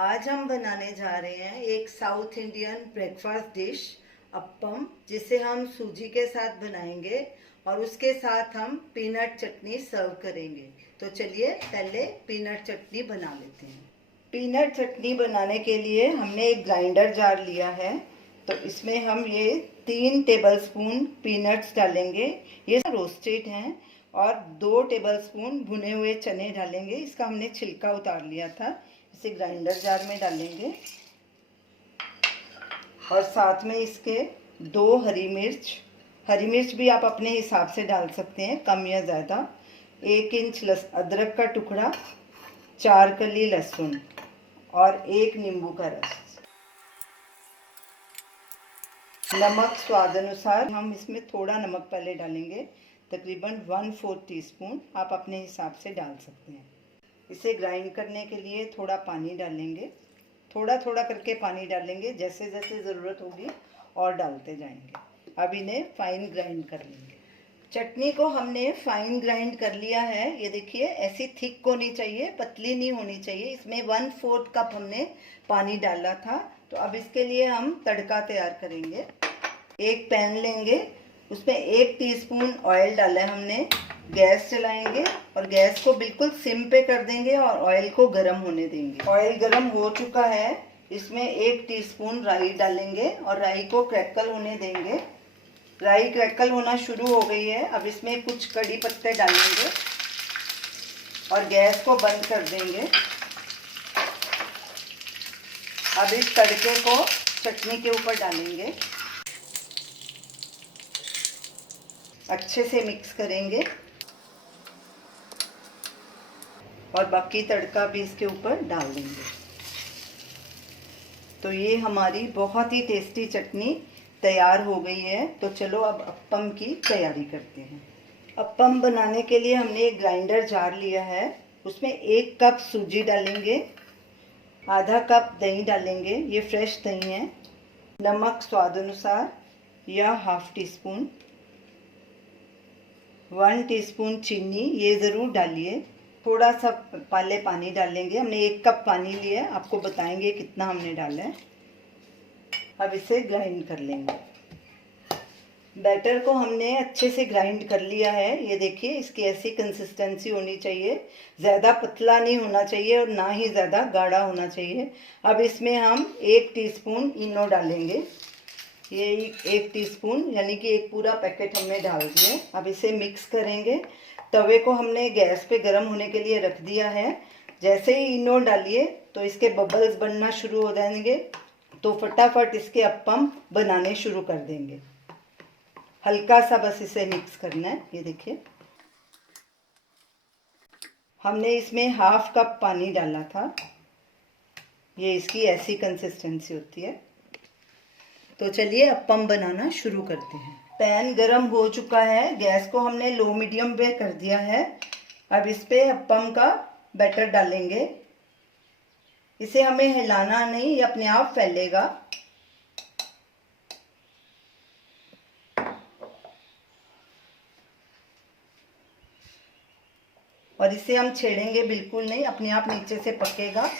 आज हम बनाने जा रहे हैं एक south Indian breakfast dish appam, जिसे हम सूजी के साथ बनाएंगे और उसके साथ हम पीनट चटनी सर्व करेंगे। तो चलिए पहले पीनट चटनी बना लेते हैं। पीनट चटनी बनाने के लिए हमने एक ग्राइंडर जार लिया है, तो इसमें हम ये 3 टेबलस्पून पीनट्स डालेंगे। ये रोस्टेड हैं। और 2 टेबलस्पून भुने हुए चने डालेंगे। इसका हमने छिलका उतार लिया था। इसे ग्राइंडर जार में डालेंगे और साथ में इसके 2 हरी मिर्च भी आप अपने हिसाब से डाल सकते हैं, कम या ज़्यादा। 1 इंच अदरक का टुकड़ा, 4 कली लहसुन और 1 नींबू का रस। नमक स्वाद अनुसार, हम इसमें थोड़ा नमक पहले डालेंगे, तकरीबन 1/4 टीस्पून। आप अपने हिसाब से डाल सकते हैं। इसे ग्राइंड करने के लिए थोड़ा पानी डालेंगे, थोड़ा थोड़ा करके पानी डालेंगे, जैसे जैसे ज़रूरत होगी और डालते जाएंगे। अब इन्हें फाइन ग्राइंड कर लेंगे। चटनी को हमने फाइन ग्राइंड कर लिया है। ये देखिए, ऐसी थिक होनी चाहिए, पतली नहीं होनी चाहिए। इसमें 1/4 कप हमने पानी डाला था। तो अब इसके लिए हम तड़का तैयार करेंगे। एक पैन लेंगे, उसमें 1 टीस्पून ऑयल डाला है हमने। गैस चलाएंगे और गैस को बिल्कुल सिम पे कर देंगे और ऑयल को गर्म होने देंगे। ऑयल गर्म हो चुका है। इसमें 1 टीस्पून राई डालेंगे और राई को क्रैकल होने देंगे। राई क्रैकल होना शुरू हो गई है। अब इसमें कुछ कड़ी पत्ते डालेंगे और गैस को बंद कर देंगे। अब इस तड़के को चटनी के ऊपर डालेंगे, अच्छे से मिक्स करेंगे और बाकी तड़का भी इसके ऊपर डाल देंगे। तो ये हमारी बहुत ही टेस्टी चटनी तैयार हो गई है। तो चलो अब अप्पम की तैयारी करते हैं। अप्पम बनाने के लिए हमने एक ग्राइंडर जार लिया है, उसमें 1 कप सूजी डालेंगे, आधा कप दही डालेंगे, ये फ्रेश दही है। नमक स्वाद अनुसार या 1/2 टीस्पून, 1 टीस्पून चीनी, ये ज़रूर डालिए। थोड़ा सा पहले पानी डालेंगे। हमने 1 कप पानी लिया है, आपको बताएंगे कितना हमने डाला है। अब इसे ग्राइंड कर लेंगे। बैटर को हमने अच्छे से ग्राइंड कर लिया है। ये देखिए, इसकी ऐसी कंसिस्टेंसी होनी चाहिए, ज़्यादा पतला नहीं होना चाहिए और ना ही ज़्यादा गाढ़ा होना चाहिए। अब इसमें हम 1 टीस्पून इनो डालेंगे। ये 1 टीस्पून यानी कि एक पूरा पैकेट हमने डाल दिया। अब इसे मिक्स करेंगे। तवे को हमने गैस पे गर्म होने के लिए रख दिया है। जैसे ही इनो डालिए तो इसके बबल्स बनना शुरू हो जाएंगे, तो फटाफट इसके अप्पम बनाने शुरू कर देंगे। हल्का सा बस इसे मिक्स करना है। ये देखिए, हमने इसमें 1/2 कप पानी डाला था। ये इसकी ऐसी कंसिस्टेंसी होती है। तो चलिए अप्पम बनाना शुरू करते हैं। पैन गरम हो चुका है, गैस को हमने लो मीडियम पे कर दिया है। अब इस पे अप्पम का बैटर डालेंगे। इसे हमें हिलाना नहीं, ये अपने आप फैलेगा। और इसे हम छेड़ेंगे बिल्कुल नहीं, अपने आप नीचे से पकेगा।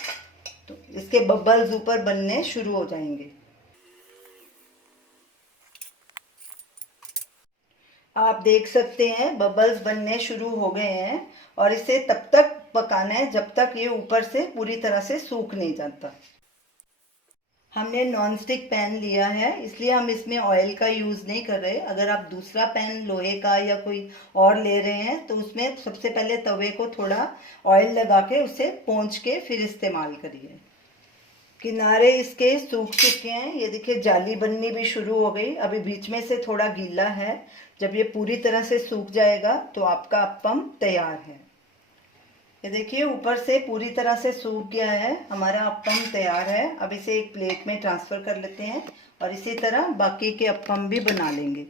तो इसके बबल्स ऊपर बनने शुरू हो जाएंगे। आप देख सकते हैं बबल्स बनने शुरू हो गए हैं। और इसे तब तक पकाना है जब तक ये ऊपर से पूरी तरह से सूख नहीं जाता। हमने नॉन स्टिक पैन लिया है, इसलिए हम इसमें ऑयल का यूज़ नहीं कर रहे। अगर आप दूसरा पैन लोहे का या कोई और ले रहे हैं तो उसमें सबसे पहले तवे को थोड़ा ऑयल लगा के उसे पोंछ के फिर इस्तेमाल करिए। किनारे इसके सूख चुके हैं। ये देखिए, जाली बननी भी शुरू हो गई। अभी बीच में से थोड़ा गीला है। जब ये पूरी तरह से सूख जाएगा तो आपका अप्पम तैयार है। ये देखिए, ऊपर से पूरी तरह से सूख गया है, हमारा अप्पम तैयार है। अब इसे एक प्लेट में ट्रांसफ़र कर लेते हैं और इसी तरह बाकी के अप्पम भी बना लेंगे।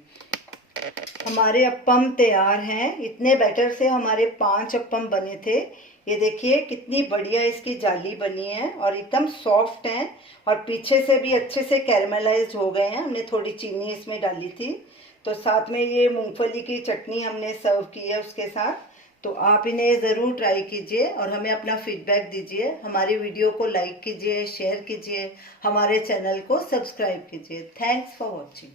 हमारे अप्पम तैयार हैं। इतने बैटर से हमारे 5 अप्पम बने थे। ये देखिए कितनी बढ़िया इसकी जाली बनी है और एकदम सॉफ्ट है और पीछे से भी अच्छे से कैरमलाइज्ड हो गए हैं। हमने थोड़ी चीनी इसमें डाली थी। तो साथ में ये मूंगफली की चटनी हमने सर्व की है उसके साथ। तो आप इन्हें ज़रूर ट्राई कीजिए और हमें अपना फीडबैक दीजिए। हमारी वीडियो को लाइक कीजिए, शेयर कीजिए, हमारे चैनल को सब्सक्राइब कीजिए। Thanks for watching.